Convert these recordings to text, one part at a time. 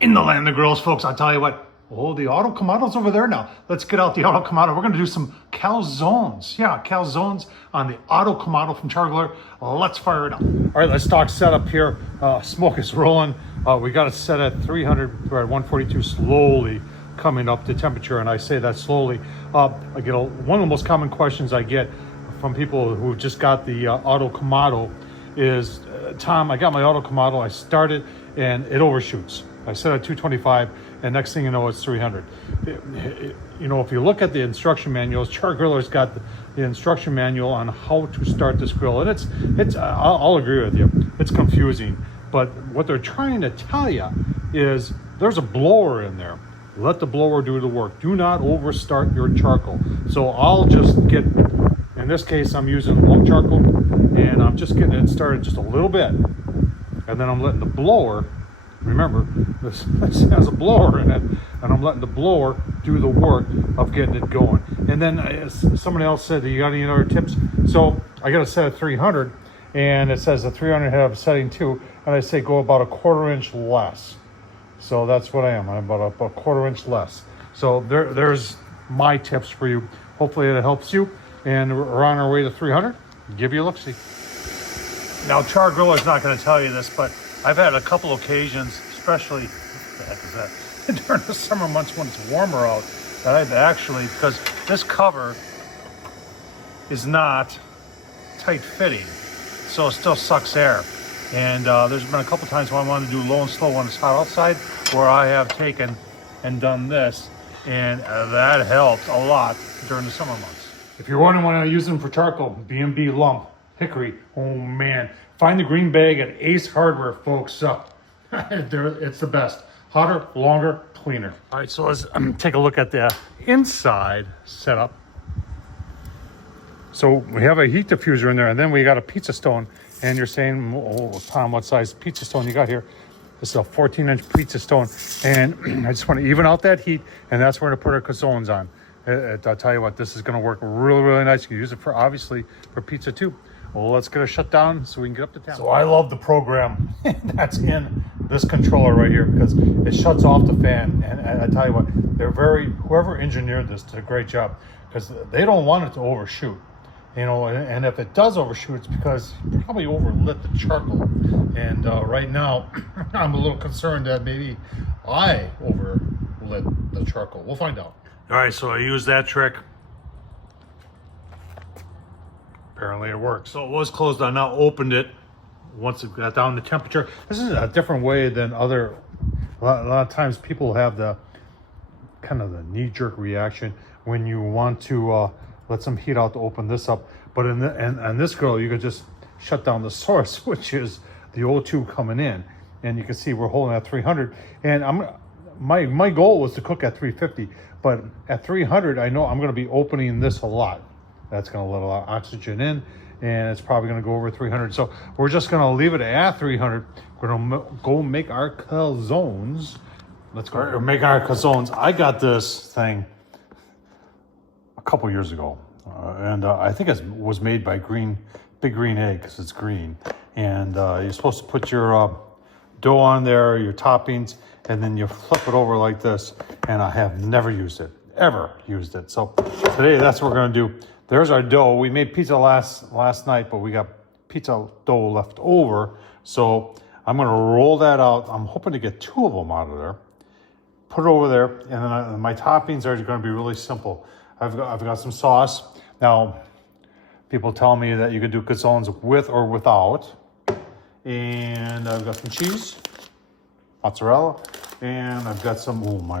In the land of grills, folks, I'll tell you what. Oh, the Auto Kamado's over there now. Let's get out the Auto Kamado. We're going to do some calzones. Yeah, calzones on the Auto Kamado from Chargriller. Let's fire it up. All right, let's talk setup here. Smoke is rolling. We got it set at 300. We're at 142, slowly coming up to temperature, and I say that slowly. I get one of the most common questions I get from people who just got the Auto Kamado is, Tom, I got my Auto Kamado. I started and it overshoots. I set at 225, and next thing you know, it's 300. You know, if you look at the instruction manuals, Char-Griller's got the instruction manual on how to start this grill, and it's. I'll agree with you. It's confusing, but what they're trying to tell you is there's a blower in there. Let the blower do the work. Do not overstart your charcoal. So I'll just get. In this case, I'm using low charcoal, and I'm just getting it started just a little bit, and then I'm letting the blower. Remember, this has a blower in it, and I'm letting the blower do the work of getting it going. And then somebody else said, "You got any other tips?" So I got it set at 300, and it says the 300 have setting too, and I say go about a 1/4 inch less. So that's what I am. I'm about a 1/4 inch less. So there's my tips for you. Hopefully it helps you. And we're on our way to 300. Give you a look-see. Now, Chargriller's not going to tell you this, but I've had a couple occasions, especially what the heck is that? During the summer months when it's warmer out, that I've actually, because this cover is not tight fitting, so it still sucks air. And there's been a couple times when I wanted to do low and slow when it's hot outside, where I have taken and done this, and that helped a lot during the summer months. If you're wondering when I use them for charcoal, B&B lump, hickory, oh man. Find the green bag at Ace Hardware, folks. It's the best. Hotter, longer, cleaner. All right, so let's take a look at the inside setup. So we have a heat diffuser in there, and then we got a pizza stone. And you're saying, oh, Tom, what size pizza stone you got here? This is a 14-inch pizza stone. And I just want to even out that heat, and that's where to put our calzones on. I'll tell you what, this is going to work really, really nice. You can use it for, obviously, for pizza too. Well, let's get it shut down so we can get up to town. So I love the program that's in this controller right here, because it shuts off the fan. And I tell you what, whoever engineered this did a great job, because they don't want it to overshoot. You know, and if it does overshoot, it's because you probably overlit the charcoal. And right now, I'm a little concerned that maybe I overlit the charcoal. We'll find out. All right, so I used that trick. Apparently it worked. So it was closed. I now opened it once it got down to temperature. This is a different way than other. A lot of times people have the kind of the knee-jerk reaction when you want to let some heat out to open this up. But in this grill, you could just shut down the source, which is the O2 coming in, and you can see we're holding at 300. And my goal was to cook at 350, but at 300, I know I'm going to be opening this a lot. That's going to let a lot of oxygen in, and it's probably going to go over 300. So we're just going to leave it at 300. We're going to go make our calzones. Let's go make our calzones. I got this thing a couple years ago, and I think it was made by Big Green Egg, because it's green. And you're supposed to put your dough on there, your toppings, and then you flip it over like this. And I have never used it, ever used it. So today, that's what we're going to do. There's our dough. We made pizza last night, but we got pizza dough left over. So I'm going to roll that out. I'm hoping to get 2 of them out of there. Put it over there, and then my toppings are going to be really simple. I've got some sauce. Now, people tell me that you can do calzones with or without. And I've got some cheese, mozzarella, and I've got some, my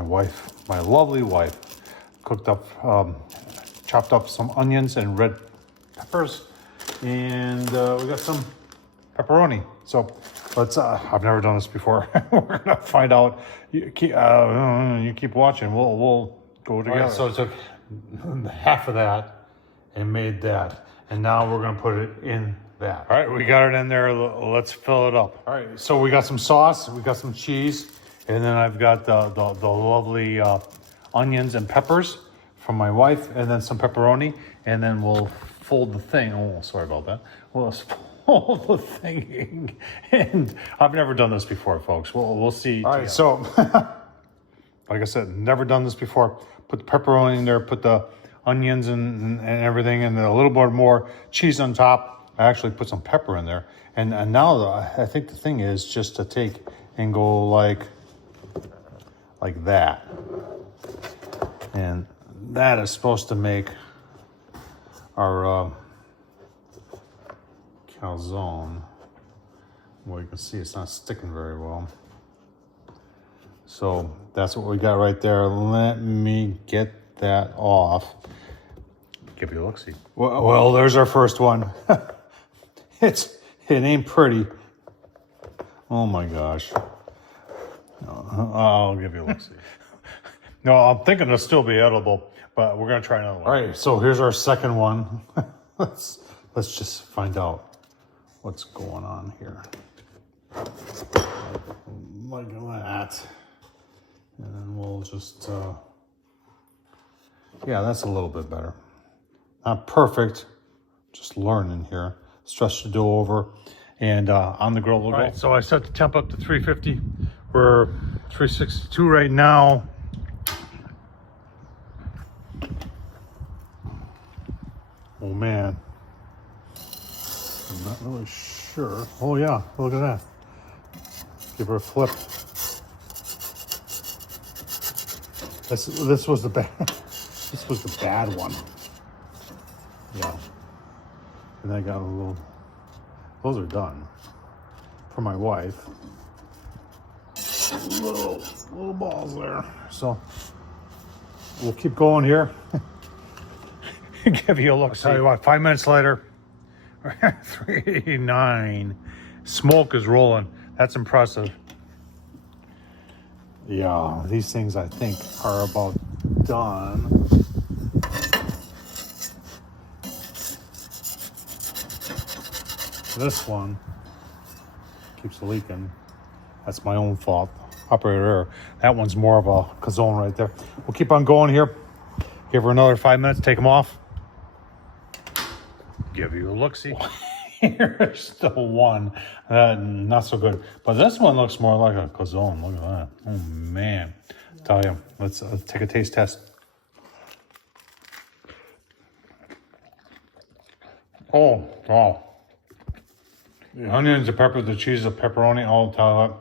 lovely wife, cooked up, chopped up some onions and red peppers, and we got some pepperoni. So let's, I've never done this before. We're gonna find out. You keep watching, we'll go together. Right, so I took half of that and made that, and now we're gonna put it in that. All right, we got it in there. Let's fill it up. All right, so we got some sauce, we got some cheese, and then I've got the lovely onions and peppers from my wife, and then some pepperoni, and then we'll fold the thing. Oh, sorry about that. We'll hold the thing. And I've never done this before, folks. We'll see. All right, so like I said, never done this before. Put the pepperoni in there, put the onions and everything, and a little bit more cheese on top. I actually put some pepper in there. And now I think the thing is just to take and go like that. And that is supposed to make our calzone. Well, you can see it's not sticking very well. So that's what we got right there. Let me get that off. Give you a look-see. Well, there's our first one. It ain't pretty. Oh my gosh. I'll give you a look-see. No, I'm thinking it'll still be edible, but we're gonna try another one. All right, so here's our second one. Let's just find out what's going on here. Like that. And then we'll just, yeah, that's a little bit better. Not perfect, just learning here. Stretch the dough over, and on the grill we'll go. All right, so I set the temp up to 350. We're 362 right now. Oh man, I'm not really sure. Oh yeah, look at that. Give her a flip. This was the bad. This was the bad one. Yeah, and I got a little. Those are done for my wife. Little balls there. So we'll keep going here. Give you a look. I'll tell you what, 5 minutes later, 389. Smoke is rolling. That's impressive. Yeah, these things I think are about done. This one keeps leaking. That's my own fault. Operator, that one's more of a Calzone right there. We'll keep on going here. Give her another 5 minutes, take them off. Give you a look-see. Here's the one. Not so good. But this one looks more like a Calzone. Look at that. Oh, man. Tell you. Let's take a taste test. Oh, wow. The onions, the pepper, the cheese, the pepperoni, all tell it.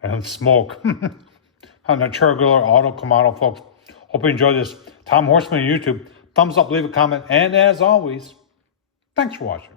And smoke. On the Chargriller Auto Kamado, folks. Hope you enjoyed this. Tom Horsman on YouTube. Thumbs up, leave a comment. And as always, thanks for watching.